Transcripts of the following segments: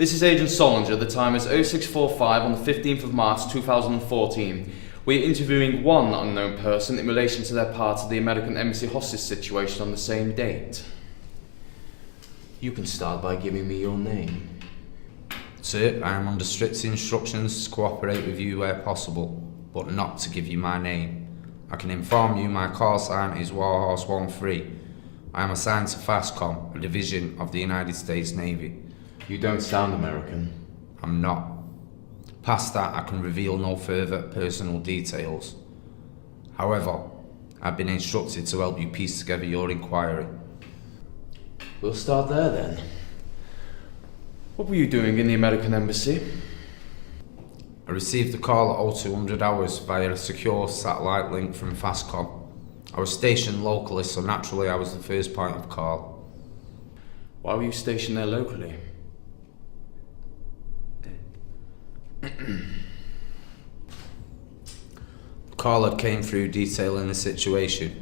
This is Agent Solinger. The time is 0645 on the 15th of March 2014. We're interviewing one unknown person in relation to their part of the American Embassy hostage situation on the same date. You can start by giving me your name. Sir, I am under strict instructions to cooperate with you where possible, but not to give you my name. I can inform you my call sign is Warhorse V1 I am assigned to FASTCOM, a division of the United States Navy. You don't sound American. I'm not. Past that, I can reveal no further personal details. However, I've been instructed to help you piece together your inquiry. We'll start there then. What were you doing in the American Embassy? I received a call at 0200 hours via a secure satellite link from FASTCOM. I was stationed locally, so naturally I was the first point of call. Why were you stationed there locally? The caller came through detailing the situation.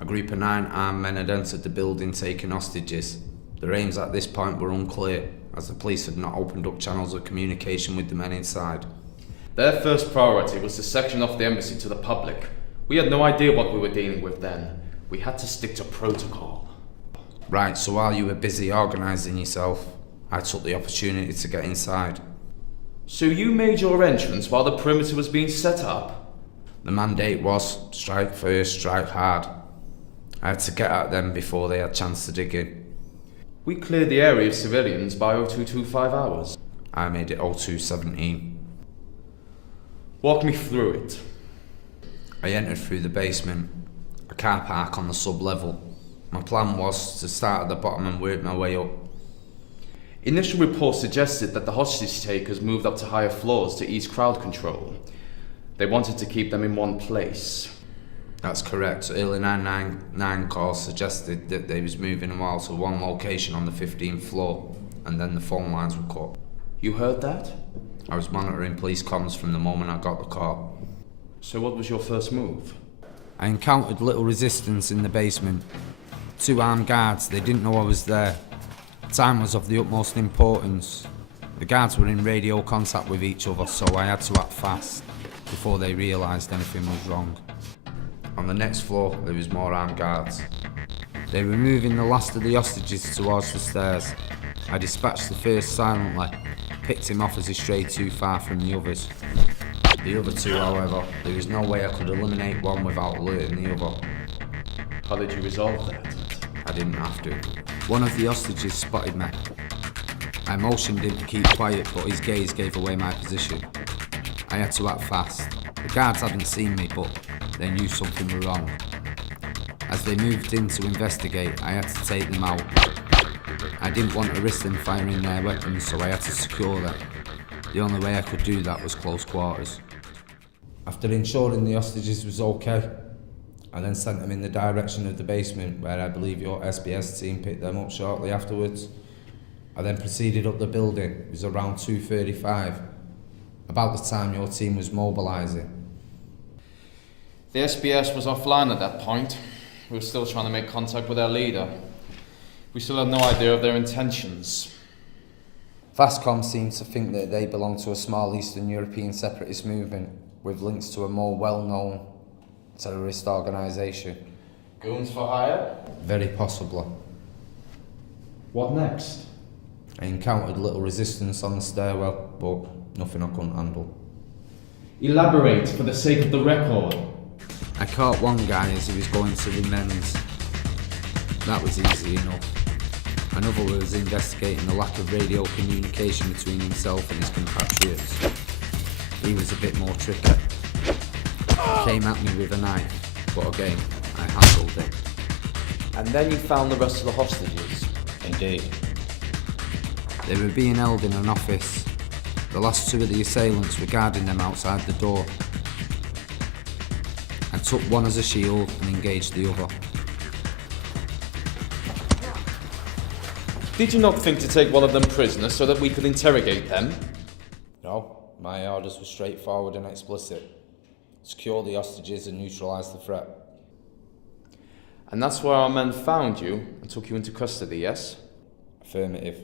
A group of 9 armed men had entered the building taking hostages. Their aims at this point were unclear, as the police had not opened up channels of communication with the men inside. Their first priority was to section off the embassy to the public. We had no idea what we were dealing with then. We had to stick to protocol. Right, so while you were busy organising yourself, I took the opportunity to get inside. So you made your entrance while the perimeter was being set up? The mandate was strike first, strike hard. I had to get at them before they had a chance to dig in. We cleared the area of civilians by 0225 hours. I made it 0217. Walk me through it. I entered through the basement, a car park on the sub-level. My plan was to start at the bottom and work my way up. Initial reports suggested that the hostage takers moved up to higher floors to ease crowd control. They wanted to keep them in one place. That's correct. Early 999 calls suggested that they was moving them all to one location on the 15th floor, and then the phone lines were cut. You heard that? I was monitoring police comms from the moment I got the call. So what was your first move? I encountered little resistance in the basement. 2 armed guards, they didn't know I was there. Time was of the utmost importance. The guards were in radio contact with each other, so I had to act fast before they realised anything was wrong. On the next floor, there was more armed guards. They were moving the last of the hostages towards the stairs. I dispatched the first silently, picked him off as he strayed too far from the others. The other 2, however, there was no way I could eliminate one without alerting the other. How did you resolve that? I didn't have to. One of the hostages spotted me. I motioned him to keep quiet, but his gaze gave away my position. I had to act fast. The guards hadn't seen me, but they knew something was wrong. As they moved in to investigate, I had to take them out. I didn't want to risk them firing their weapons, so I had to secure them. The only way I could do that was close quarters. After ensuring the hostages was okay, I then sent them in the direction of the basement, where I believe your SBS team picked them up shortly afterwards. I then proceeded up the building. It was around 2:35, about the time your team was mobilising. The SBS was offline at that point. We were still trying to make contact with our leader. We still had no idea of their intentions. FASTCOM seemed to think that they belonged to a small Eastern European separatist movement with links to a more well-known terrorist organisation. Goons for hire? Very possibly. What next? I encountered little resistance on the stairwell, but nothing I couldn't handle. Elaborate for the sake of the record. I caught one guy as he was going to the men's. That was easy enough. Another was investigating the lack of radio communication between himself and his compatriots. He was a bit more tricky. He came at me with a knife, but again, I handled it. And then you found the rest of the hostages? Indeed. They were being held in an office. The last 2 of the assailants were guarding them outside the door. I took one as a shield and engaged the other. Did you not think to take one of them prisoners so that we could interrogate them? No, my orders were straightforward and explicit. Secure the hostages and neutralise the threat. And that's where our men found you and took you into custody, yes? Affirmative.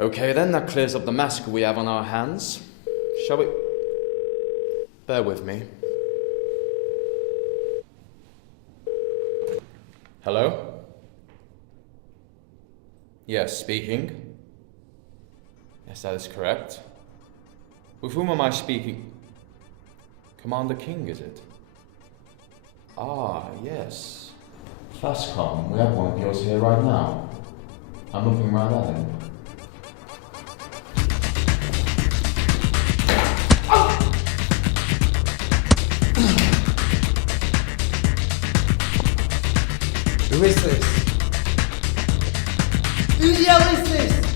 Okay then, that clears up the massacre we have on our hands. Shall we... Bear with me. Hello? Yes, speaking. Yes, that is correct. With whom am I speaking? Commander King, is it? Ah, yes. Fastcom, we have one of yours here right now. I'm looking right at him. Who is this? Who the hell is this?